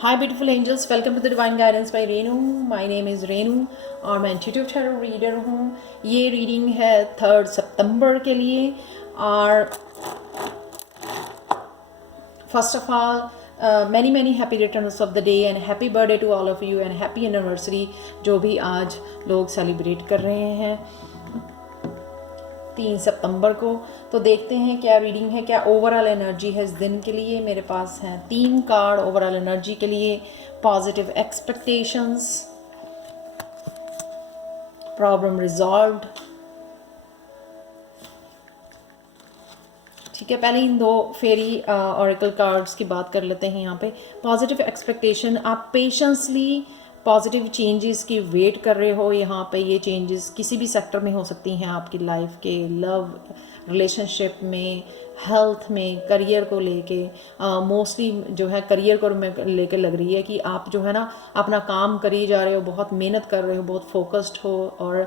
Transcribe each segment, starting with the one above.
Hi beautiful angels, welcome to the Divine Guidance by Renu. My name is Renu और मैं intuitive tarot reader हूँ. ये reading है 3 सितंबर के लिए. और first of all many happy returns of the day and happy birthday to all of you and happy anniversary जो भी आज लोग सेलिब्रेट कर रहे हैं 3 सितंबर को. तो देखते हैं क्या रीडिंग है, क्या ओवरऑल एनर्जी है इस दिन के लिए. मेरे पास हैं 3 कार्ड ओवरऑल एनर्जी के लिए. Positive expectations, problem resolved. ठीक है, पहले इन 2 फेरी ऑरेकल कार्ड्स की बात कर लेते हैं. यहाँ पे पॉजिटिव एक्सपेक्टेशन, आप पेशेंसली पॉजिटिव चेंजेस की वेट कर रहे हो. यहाँ पे ये चेंजेस किसी भी सेक्टर में हो सकती हैं आपकी लाइफ के, लव रिलेशनशिप में, हेल्थ में, करियर को लेके. मोस्टली जो है करियर को लेके लग रही है कि आप जो है ना अपना काम करी जा रहे हो, बहुत मेहनत कर रहे हो, बहुत फोकस्ड हो और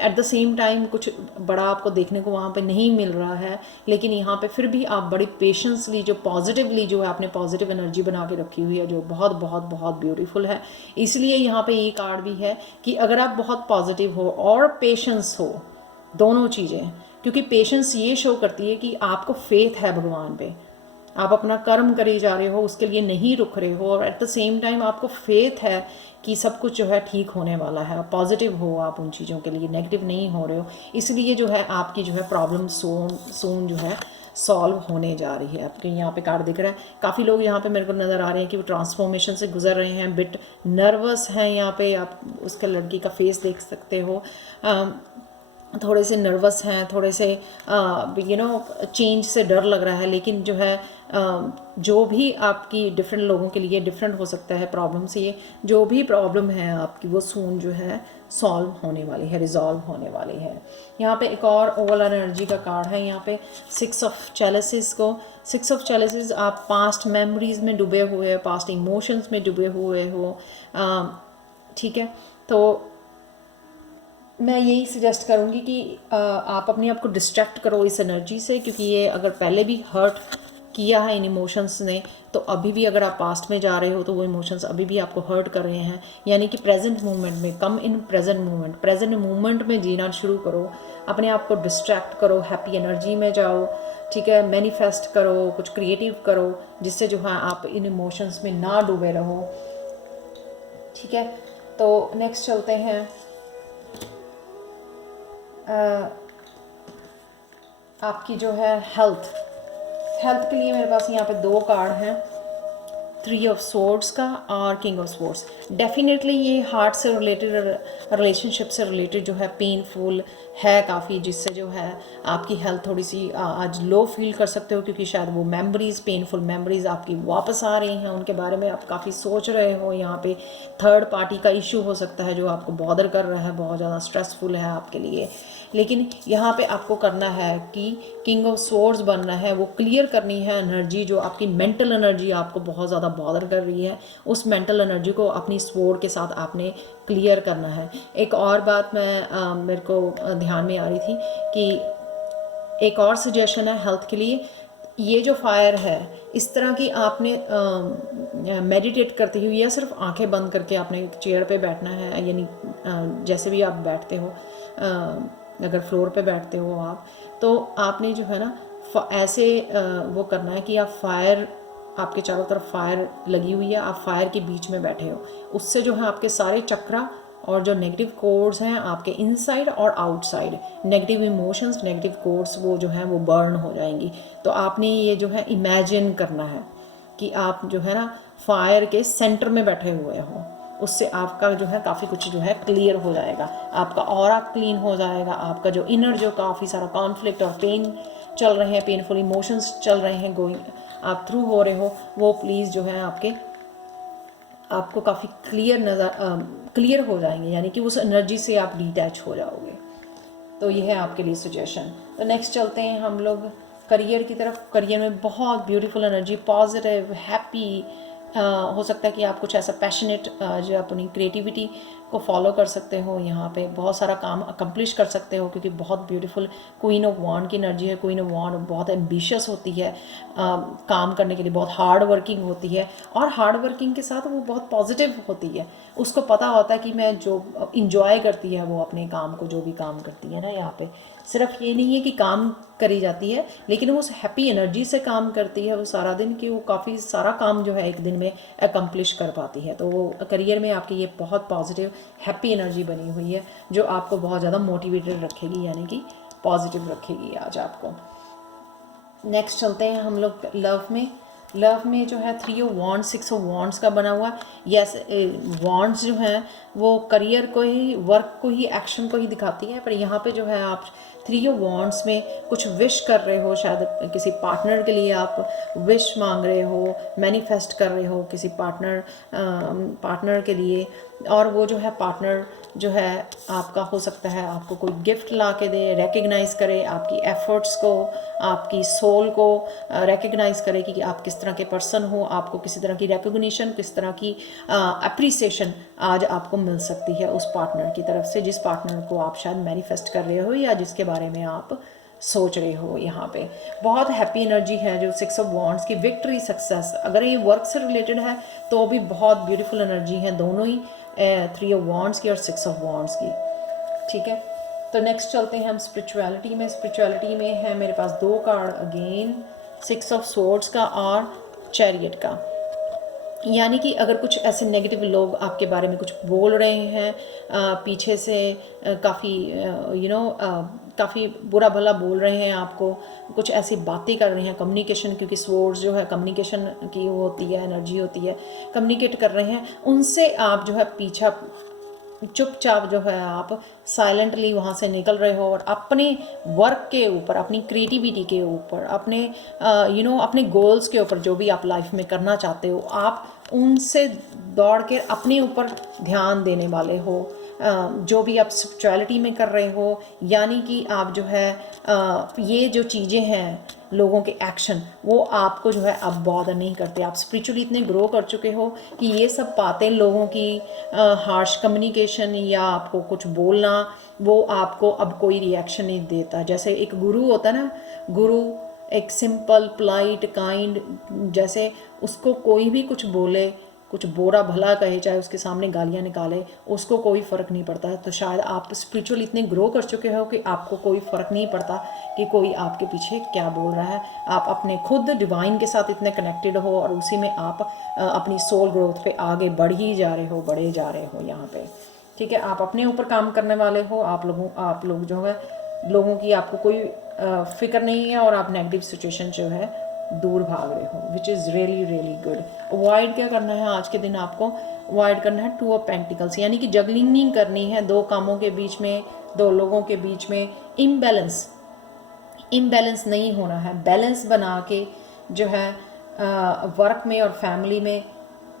एट द सेम टाइम कुछ बड़ा आपको देखने को वहाँ पे नहीं मिल रहा है. लेकिन यहाँ पे फिर भी आप बड़ी पेशेंसली जो पॉजिटिवली जो है आपने पॉजिटिव एनर्जी बना के रखी हुई है जो बहुत बहुत बहुत ब्यूटीफुल है. इसलिए यहाँ पे ये कार्ड भी है कि अगर आप बहुत पॉजिटिव हो और पेशेंस हो, दोनों चीज़ें, क्योंकि पेशेंस ये शो करती है कि आपको फेथ है भगवान पे, आप अपना कर्म करे जा रहे हो, उसके लिए नहीं रुक रहे हो और एट द सेम टाइम आपको फेथ है कि सब कुछ जो है ठीक होने वाला है. पॉजिटिव हो आप उन चीज़ों के लिए, नेगेटिव नहीं हो रहे हो. इसलिए जो है आपकी जो है प्रॉब्लम सोन जो है सॉल्व होने जा रही है. आपके यहाँ पे कार्ड दिख रहा है. काफ़ी लोग यहाँ पे मेरे को नज़र आ रहे हैं कि वो ट्रांसफॉर्मेशन से गुजर रहे हैं, बिट नर्वस हैं. यहाँ पे आप उसका लड़की का फेस देख सकते हो, थोड़े से नर्वस हैं, थोड़े से चेंज से डर लग रहा है. लेकिन जो है जो भी आपकी डिफरेंट लोगों के लिए डिफरेंट हो सकता है प्रॉब्लम से. ये जो भी प्रॉब्लम है आपकी वो सून जो है सॉल्व होने वाली है, रिजॉल्व होने वाली है. यहाँ पे एक और ओवरऑल एनर्जी का कार्ड है. यहाँ पे 6 ऑफ चैलिसेस को, 6 ऑफ चैलिसेस आप पास्ट मेमोरीज में डूबे हुए, पास्ट इमोशंस में डूबे हुए हो. ठीक है, तो मैं यही सजेस्ट करूँगी कि आप अपने आप को डिस्ट्रैक्ट करो इस एनर्जी से, क्योंकि ये अगर पहले भी हर्ट किया है इन इमोशंस ने, तो अभी भी अगर आप पास्ट में जा रहे हो तो वो इमोशंस अभी भी आपको हर्ट कर रहे हैं. यानी कि प्रेजेंट मोमेंट में, कम इन प्रेजेंट मोमेंट में जीना शुरू करो. अपने आप को डिस्ट्रैक्ट करो, हैप्पी एनर्जी में जाओ. ठीक है, मैनिफेस्ट करो, कुछ क्रिएटिव करो जिससे जो है आप इन इमोशंस में ना डूबे रहो. ठीक है, तो नेक्स्ट चलते हैं. आपकी जो है हेल्थ के लिए मेरे पास यहाँ पे 2 कार्ड हैं, 3 ऑफ सोर्ड्स का और किंग ऑफ सोर्ड्स. डेफिनेटली ये हार्ट से रिलेटेड, रिलेशनशिप से रिलेटेड जो है पेनफुल है काफ़ी, जिससे जो है आपकी हेल्थ थोड़ी सी आज लो फील कर सकते हो, क्योंकि शायद वो मेमोरीज, पेनफुल मेमोरीज आपकी वापस आ रही हैं, उनके बारे में आप काफ़ी सोच रहे हो. यहाँ पे थर्ड पार्टी का इशू हो सकता है जो आपको बॉदर कर रहा है, बहुत ज़्यादा स्ट्रेसफुल है आपके लिए. लेकिन यहाँ पे आपको करना है कि किंग ऑफ सोर्ड्स बनना है, वो क्लियर करनी है एनर्जी जो आपकी मेंटल एनर्जी आपको बहुत ज़्यादा बॉदर कर रही है. उस मेंटल एनर्जी को अपनी स्वॉर्ड के साथ आपने क्लियर करना है. एक और बात मेरे को ध्यान में आ रही थी कि एक और सजेशन है हेल्थ के लिए. ये जो फायर है इस तरह की आपने मेडिटेट करती हुई या सिर्फ आंखें बंद करके आपने एक चेयर पे बैठना है, यानी जैसे भी आप बैठते हो, अगर फ्लोर पे बैठते हो आप, तो आपने जो है ना ऐसे वो करना है कि आप फायर, आपके चारों तरफ फायर लगी हुई है, आप फायर के बीच में बैठे हो. उससे जो है आपके सारे चक्रा और जो नेगेटिव कोड्स हैं आपके इनसाइड और outside, negative emotions, negative codes वो जो हैं वो बर्न हो जाएंगी. तो आपने ये जो है इमेजिन करना है कि आप जो है ना फायर के सेंटर में बैठे हुए हो. उससे आपका जो है काफ़ी कुछ जो है क्लियर हो जाएगा, आपका ऑरा क्लीन हो जाएगा. आपका जो इनर जो काफ़ी सारा कॉन्फ्लिक्ट और पेन चल रहे हैं, पेनफुल इमोशंस चल रहे हैं, गोइंग आप थ्रू हो रहे हो, वो प्लीज़ जो है आपको काफ़ी क्लियर हो जाएंगे. यानी कि उस एनर्जी से आप डिटैच हो जाओगे. तो ये है आपके लिए सजेशन. तो नेक्स्ट चलते हैं हम लोग करियर की तरफ. करियर में बहुत ब्यूटीफुल एनर्जी, पॉजिटिव, हैप्पी. हो सकता है कि आप कुछ ऐसा पैशनेट जो अपनी क्रिएटिविटी को फॉलो कर सकते हो, यहाँ पे बहुत सारा काम अकम्प्लिश कर सकते हो, क्योंकि बहुत ब्यूटीफुल क्वीन ऑफ वांड की एनर्जी है। क्वीन ऑफ वांड बहुत एम्बिशियस होती है, काम करने के लिए बहुत हार्ड वर्किंग होती है, और हार्ड वर्किंग के साथ वो बहुत पॉजिटिव होती है। उसको पता होता है कि मैं जो इंजॉय करती है वो अपने काम को, जो भी काम करती है ना, यहाँ पे सिर्फ ये नहीं है कि काम करी जाती है, लेकिन वो उस हैप्पी एनर्जी से काम करती है वो सारा दिन, कि वो काफ़ी सारा काम जो है एक दिन में अकम्प्लिश कर पाती है। तो वो करियर में आपकी ये बहुत पॉजिटिव हैप्पी एनर्जी बनी हुई है, जो आपको बहुत ज़्यादा मोटिवेटेड रखेगी, यानी कि पॉजिटिव रखेगी आज आपको। नेक्स्ट चलते हैं हम लोग लव में। लव में जो है 3 ऑफ वॉन्ड्स 6 ऑफ वॉन्ड्स का बना हुआ। यस, वॉन्ड्स जो है वो करियर को ही, वर्क को ही, एक्शन को ही दिखाती है, पर यहाँ पे जो है आप 3 ऑफ वॉन्ड्स में कुछ विश कर रहे हो, शायद किसी पार्टनर के लिए आप विश मांग रहे हो, मैनिफेस्ट कर रहे हो किसी पार्टनर के लिए, और वो जो है पार्टनर जो है आपका हो सकता है आपको कोई गिफ्ट ला के दे, रिकग्नाइज़ करे आपकी एफर्ट्स को, आपकी सोल को रिकग्नाइज़ करे कि आप किस तरह के पर्सन हो, आपको किसी तरह की रिकग्निशन, किस तरह की अप्रिसिएशन आज आपको मिल सकती है उस पार्टनर की तरफ से, जिस पार्टनर को आप शायद मैनिफेस्ट कर रहे हो या जिसके बारे में आप सोच रहे हो। यहाँ पे बहुत हैप्पी एनर्जी है जो 6 ऑफ वॉन्ड्स की, विक्ट्री, सक्सेस। अगर ये वर्क से रिलेटेड है तो भी बहुत ब्यूटीफुल एनर्जी है, दोनों ही 3 ऑफ वॉन्ड्स की और 6 ऑफ वॉन्ड्स की। ठीक है, तो नेक्स्ट चलते हैं हम स्पिरिचुअलिटी में। स्पिरिचुअलिटी में है मेरे पास 2 कार्ड अगेन, 6 ऑफ सोर्ड्स का और चैरियट का। यानी कि अगर कुछ ऐसे नेगेटिव लोग आपके बारे में कुछ बोल रहे हैं पीछे से, काफ़ी काफ़ी बुरा भला बोल रहे हैं आपको, कुछ ऐसी बातें कर रहे हैं, कम्युनिकेशन, क्योंकि सोर्स जो है कम्युनिकेशन की वो होती है, एनर्जी होती है, कम्युनिकेट कर रहे हैं, उनसे आप जो है पीछा चुपचाप जो है आप साइलेंटली वहाँ से निकल रहे हो, और अपने वर्क के ऊपर, अपनी क्रिएटिविटी के ऊपर, अपने अपने गोल्स के ऊपर, जो भी आप लाइफ में करना चाहते हो, आप उनसे दौड़ के अपने ऊपर ध्यान देने वाले हो। जो भी आप स्पिरिचुअलिटी में कर रहे हो, यानी कि आप जो है ये जो चीज़ें हैं, लोगों के एक्शन, वो आपको जो है अब बॉदर नहीं करते। आप स्पिरिचुअली इतने ग्रो कर चुके हो कि ये सब बातें, लोगों की हार्श कम्युनिकेशन या आपको कुछ बोलना, वो आपको अब कोई रिएक्शन नहीं देता। जैसे एक गुरु होता है ना, गुरु एक सिंपल, पोलाइट, काइंड, जैसे उसको कोई भी कुछ बोले, कुछ बुरा भला कहे, चाहे उसके सामने गालियाँ निकाले, उसको कोई फ़र्क नहीं पड़ता है। तो शायद आप स्पिरिचुअली इतने ग्रो कर चुके हो कि आपको कोई फ़र्क नहीं पड़ता कि कोई आपके पीछे क्या बोल रहा है। आप अपने खुद डिवाइन के साथ इतने कनेक्टेड हो, और उसी में आप अपनी सोल ग्रोथ पे आगे बढ़ ही जा रहे हो, बढ़े जा रहे हो यहाँ पे। ठीक है, आप अपने ऊपर काम करने वाले हो। आप लोग जो है, लोगों की आपको कोई फ़िक्र नहीं है, और आप नेगेटिव सिचुएशन जो है दूर भाग रहे हो, which is really really good. Avoid क्या करना है आज के दिन, आपको अवॉइड करना है 2 ऑफ पेंटिकल्स, यानी कि जगलिंग नहीं करनी है 2 कामों के बीच में, 2 लोगों के बीच में इम्बैलेंस नहीं होना है। बैलेंस बना के जो है वर्क में और फैमिली में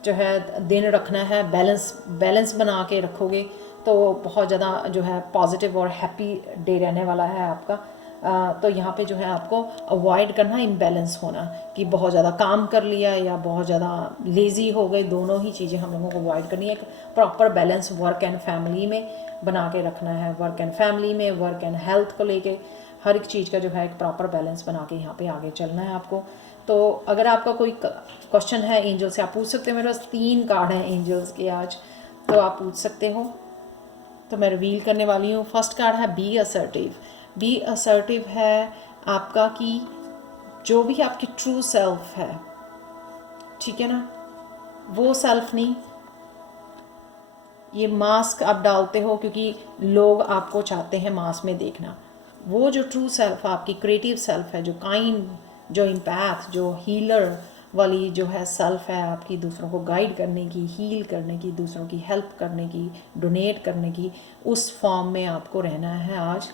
जो है दिन रखना है। बैलेंस बना के रखोगे तो बहुत ज़्यादा जो है पॉजिटिव और हैप्पी डे रहने वाला है आपका। तो यहाँ पे जो है आपको अवॉइड करना इम्बैलेंस होना, कि बहुत ज़्यादा काम कर लिया या बहुत ज़्यादा लेज़ी हो गए, दोनों ही चीज़ें हम लोगों को अवॉइड करनी है। एक proper balance work and family में बना के रखना है। वर्क एंड फैमिली में, वर्क एंड हेल्थ को लेके हर एक चीज़ का जो है एक प्रॉपर बैलेंस बना के यहाँ पे आगे चलना है आपको। तो अगर आपका कोई क्वेश्चन है एंजल से, आप पूछ सकते हो। मेरे पास 3 कार्ड हैं एंजल्स के आज, तो आप पूछ सकते हो। तो मैं रिवील करने वाली हूँ। फर्स्ट कार्ड है बी असर्टिव। बी असर्टिव है आपका कि जो भी आपकी ट्रू सेल्फ है, ठीक है ना, वो सेल्फ नहीं, ये मास्क आप डालते हो क्योंकि लोग आपको चाहते हैं मास्क में देखना। वो जो ट्रू सेल्फ आपकी क्रिएटिव सेल्फ है, जो काइंड, जो इम्पैथ, जो हीलर वाली जो है सेल्फ है आपकी, दूसरों को गाइड करने की, हील करने की, दूसरों की हेल्प करने की, डोनेट करने की, उस फॉर्म में आपको रहना है आज।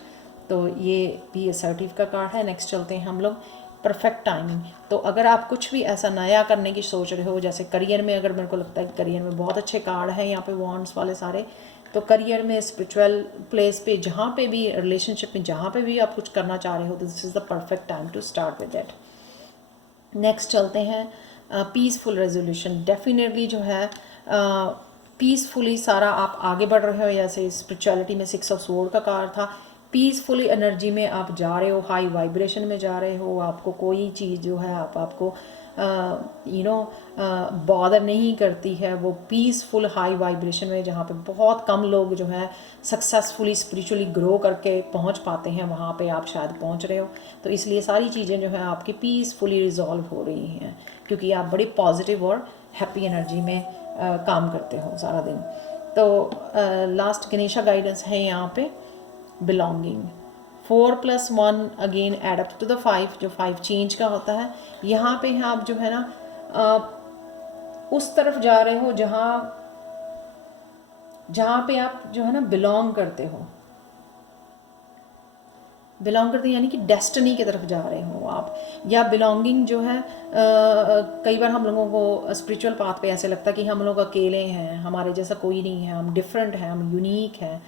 तो ये बी असर्टिव का कार्ड है। नेक्स्ट चलते हैं हम लोग परफेक्ट टाइमिंग। तो अगर आप कुछ भी ऐसा नया करने की सोच रहे हो, जैसे करियर में, अगर मेरे को लगता है कि करियर में बहुत अच्छे कार्ड हैं यहाँ पे वॉन्ड्स वाले सारे, तो करियर में, स्पिरिचुअल प्लेस पे, जहाँ पे भी, रिलेशनशिप में, जहाँ पे भी आप कुछ करना चाह रहे हो, तो this is the perfect time to start with that. Next चलते हैं पीसफुल रेजोल्यूशन। डेफिनेटली जो है पीसफुली सारा आप आगे बढ़ रहे हो, जैसे स्पिरिचुअलिटी में 6 ऑफ स्वॉर्ड का कार्ड था, पीसफुली एनर्जी में आप जा रहे हो, हाई वाइब्रेशन में जा रहे हो, आपको कोई चीज़ जो है आपको बॉदर नहीं करती है, वो पीसफुल हाई वाइब्रेशन में, जहाँ पे बहुत कम लोग जो है सक्सेसफुली स्पिरिचुअली ग्रो करके पहुँच पाते हैं, वहाँ पे आप शायद पहुँच रहे हो। तो इसलिए सारी चीज़ें जो है आपकी पीसफुली रिजॉल्व हो रही हैं, क्योंकि आप बड़ी पॉजिटिव और हैप्पी एनर्जी में काम करते हो सारा दिन। तो लास्ट गणेशा गाइडेंस है यहाँ पे belonging. 4 + 1 again add up to the 5, जो 5 चेंज का होता है। यहाँ पे आप जो है ना उस तरफ जा रहे हो जहाँ पे आप जो है ना बिलोंग करते हो, यानी कि डेस्टिनी की तरफ जा रहे हो आप। या बिलोंगिंग जो है कई बार हम लोगों को स्पिरिचुअल पाथ पे ऐसे लगता है कि हम लोग अकेले हैं, हमारे जैसा कोई नहीं है, हम डिफरेंट हैं, हम यूनिक हैं,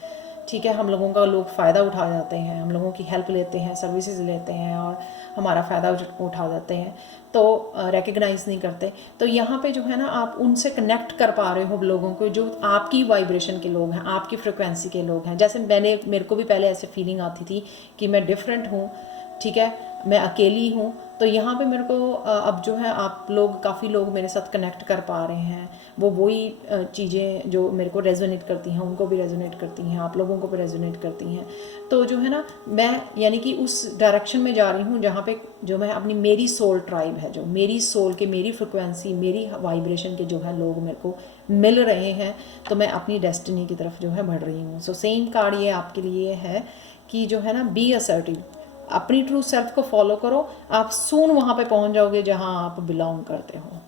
ठीक है। हम लोगों का लोग फ़ायदा उठा जाते हैं, हम लोगों की हेल्प लेते हैं, सर्विसेज लेते हैं और हमारा फ़ायदा उठा जाते हैं, तो रिकग्नाइज़ नहीं करते। तो यहाँ पे जो है ना आप उनसे कनेक्ट कर पा रहे हो लोगों को जो आपकी वाइब्रेशन के लोग हैं, आपकी फ्रिक्वेंसी के लोग हैं। जैसे मेरे को भी पहले ऐसे फीलिंग आती थी कि मैं डिफरेंट हूँ, ठीक है, मैं अकेली हूँ। तो यहाँ पे मेरे को अब जो है आप लोग, काफ़ी लोग मेरे साथ कनेक्ट कर पा रहे हैं, वो वही चीज़ें जो मेरे को रेजोनेट करती हैं उनको भी रेजोनेट करती हैं, आप लोगों को भी रेजोनेट करती हैं। तो जो है ना मैं यानी कि उस डायरेक्शन में जा रही हूँ जहाँ पे जो मैं अपनी, मेरी सोल ट्राइब है, जो मेरी सोल के, मेरी फ्रिक्वेंसी, मेरी वाइब्रेशन के जो है लोग मेरे को मिल रहे हैं, तो मैं अपनी डेस्टिनी की तरफ जो है बढ़ रही हूँ। सो सेम कार्ड ये आपके लिए है कि जो है ना बी असर्टिव, अपनी ट्रू सेल्फ को फॉलो करो, आप सून वहाँ पे पहुँच जाओगे जहाँ आप बिलोंग करते हो।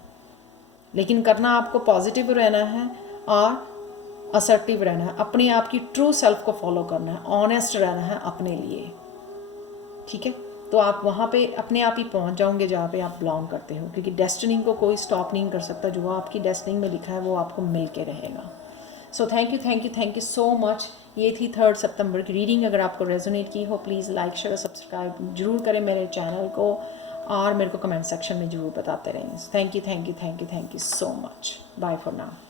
लेकिन करना आपको पॉजिटिव रहना है और असर्टिव रहना है, अपने आप की ट्रू सेल्फ को फॉलो करना है, ऑनेस्ट रहना है अपने लिए, ठीक है। तो आप वहाँ पे अपने आप ही पहुँच जाओगे जहाँ पे आप बिलोंग करते हो, क्योंकि डेस्टिनी को कोई स्टॉप नहीं कर सकता, जो आपकी डेस्टिनी में लिखा है वो आपको मिल के रहेगा। So thank you so much. ये थी 3 सितंबर की रीडिंग। अगर आपको रेजोनेट की हो प्लीज़ लाइक शेयर सब्सक्राइब जरूर करें मेरे चैनल को, और मेरे को कमेंट सेक्शन में ज़रूर बताते रहें। Thank you so much. Bye for now.